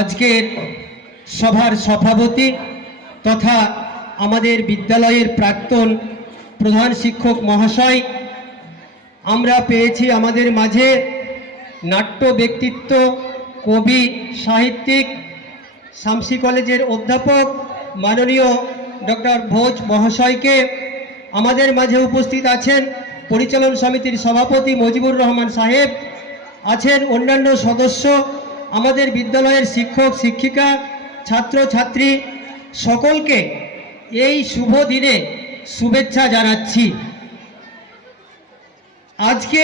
আজকের সভার সভাপতি তথা আমাদের বিদ্যালয়ের প্রাক্তন প্রধান শিক্ষক মহাশয়, আমরা পেয়েছি আমাদের মাঝে নাট্য ব্যক্তিত্ব, কবি, সাহিত্যিক, শামসি কলেজের অধ্যাপক মাননীয় ডক্টর ভোজ মহাশয়কে। আমাদের মাঝে উপস্থিত আছেন পরিচালন সমিতির সভাপতি মজিবুর রহমান সাহেব, আছেন অন্যান্য সদস্য, আমাদের বিদ্যালয়ের শিক্ষক শিক্ষিকা, ছাত্র ছাত্রী, সকলকে এই শুভ দিনে শুভেচ্ছা জানাচ্ছি। আজকে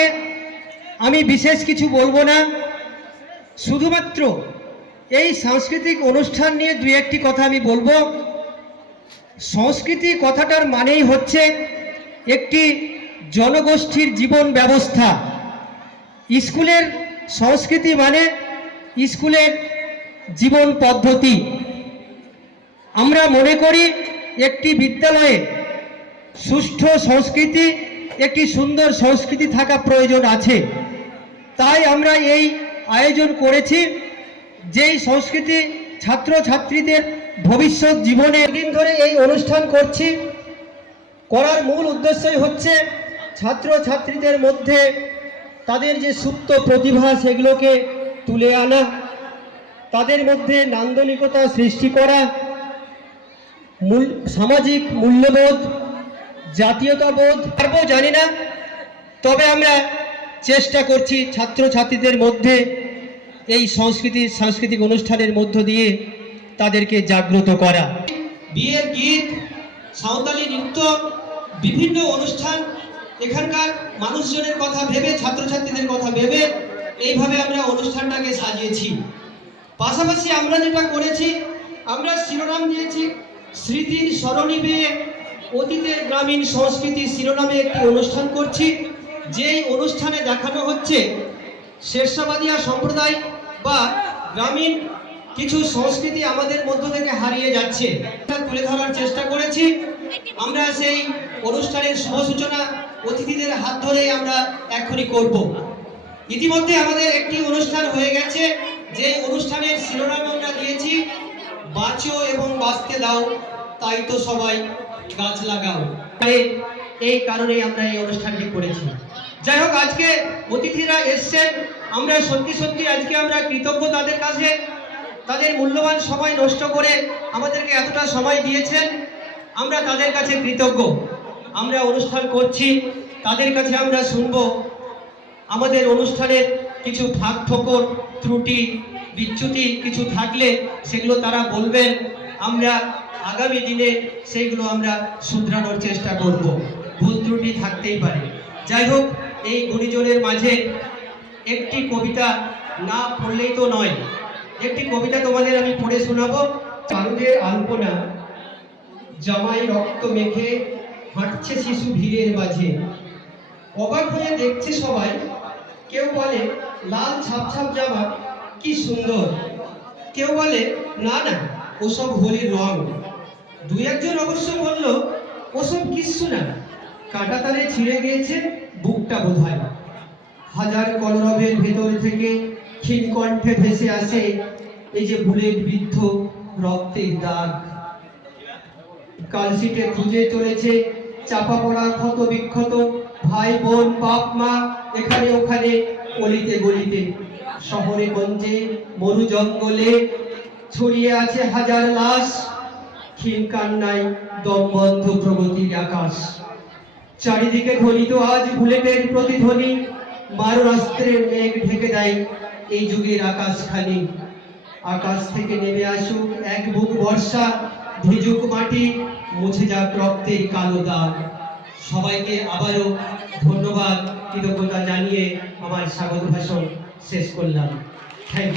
আমি বিশেষ কিছু বলবো না, শুধুমাত্র এই সাংস্কৃতিক অনুষ্ঠান নিয়ে দুই একটি কথা আমি বলবো। সংস্কৃতি কথাটার মানেই হচ্ছে একটি জনগোষ্ঠীর জীবন ব্যবস্থা। স্কুলের সংস্কৃতি মানে স্কুলের জীবন পদ্ধতি। আমরা মনে করি একটি বিদ্যালয়ে সুষ্ঠু সংস্কৃতি, একটি সুন্দর সংস্কৃতি থাকা প্রয়োজন আছে। তাই আমরা এই আয়োজন করেছি, যেই সংস্কৃতি ছাত্র ছাত্রীদের ভবিষ্যৎ জীবনে দিন ধরে এই অনুষ্ঠান করছি। করার মূল উদ্দেশ্যই হচ্ছে ছাত্র ছাত্রীদের মধ্যে তাদের যে সুপ্ত প্রতিভা সেগুলোকে তুলে আনা, তাদের মধ্যে নান্দনিকতা সৃষ্টি করা, সামাজিক মূল্যবোধ, জাতীয়তাবোধ পারবো জানি না, তবে আমরা চেষ্টা করছি ছাত্র ছাত্রীদের মধ্যে এই সাংস্কৃতিক অনুষ্ঠানের মধ্য দিয়ে তাদেরকে জাগ্রত করা। বিয়ের গীত, সাঁওতালি নৃত্য, বিভিন্ন অনুষ্ঠান, এখানকার মানুষজনের কথা ভেবে, ছাত্রছাত্রীদের কথা ভেবে এইভাবে আমরা অনুষ্ঠানটাকে সাজিয়েছি। পাশাপাশি আমরা যেটা করেছি, আমরা শিরোনাম দিয়েছি স্মৃতির স্মরণীবে অতীতের গ্রামীণ সংস্কৃতি শিরোনামে একটি অনুষ্ঠান করছি। যেই অনুষ্ঠানে দেখানো হচ্ছে শেরশাবাদিয়া সম্প্রদায় বা গ্রামীণ কিছু সংস্কৃতি আমাদের মধ্য থেকে হারিয়ে যাচ্ছে, তুলে ধরার চেষ্টা করেছি। আমরা সেই অনুষ্ঠানের শুভ সূচনা অতিথিদের হাত ধরে আমরা এখনই করব। ইতিমধ্যে আমাদের একটি অনুষ্ঠান হয়ে গেছে, যে অনুষ্ঠানের শিরোনাম আমরা দিয়েছি বাঁচো এবং বাঁচতে দাও, তাই তো সবাই গাছ লাগাও। এই কারণেই আমরা এই অনুষ্ঠানটি করেছি। যাই হোক, আজকে অতিথিরা এসছেন, আমরা সত্যি আজকে আমরা কৃতজ্ঞ তাদের কাছে। তাদের মূল্যবান সময় নষ্ট করে আমাদেরকে এতটা সময় দিয়েছেন, আমরা তাদের কাছে কৃতজ্ঞ। আমরা অনুষ্ঠান করছি, তাদের কাছে আমরা শুনব আমাদের অনুষ্ঠানের কিছু ফাঁক ফোকর, ত্রুটি বিচ্যুতি কিছু থাকলে সেগুলো তারা বলবেন। আমরা আগামী দিনে সেইগুলো আমরা শুধরানোর চেষ্টা করব। ভুল ত্রুটি থাকতেই পারে। যাই হোক, এই গুণীজনের মাঝে একটি কবিতা না পড়লেই তো নয়। একটি কবিতা তোমাদের আমি পড়ে শোনাবো। চাঁদের আলপনা, জামাই রক্ত মেখে হাঁটছে শিশু ভিড়ের মাঝে, অবাক হয়ে দেখছে সবাই। কেউ বলে লাল ছাপ জামা কি সুন্দর, কেউ বলে না না ওসব হোলির রং। দুই একজন অবশ্য বলল ওসব কিচ্ছু না, কাঁটা তারে ছিঁড়ে গিয়েছে বুকটা বোধহয়। হাজার কলরবের ভেতর থেকে ক্ষীণ কণ্ঠে ভেসে আসে এই যে বুলেট বিদ্ধ রক্তের দাগ। কালশিটে খুঁজে চলেছে চাপা পড়া ক্ষত বিক্ষত ভাই বোন, বাপ মা, এখানে ওখানে, অলিতে গলিতে, শহরে গঞ্জে, মরু জঙ্গলে ছড়িয়ে আছে হাজার লাশ। ক্ষীণ কান্নায় দম বন্ধ প্রগতির আকাশ। চারিদিকে ধ্বনিত আজ বুলেটের প্রতিধ্বনি, মারণাস্ত্রের মেঘ ঢেকে দেয় এই যুগের আকাশখানি। আকাশ থেকে নেমে আসুক এক বুক বর্ষা, ভিজুক মাটি, মুছে যাক রক্তের কালো দাগ। সবাইকে আবারও ধন্যবাদ, কৃতজ্ঞতা জানিয়ে আমার স্বাগত ভাষণ শেষ করলাম। Thank you.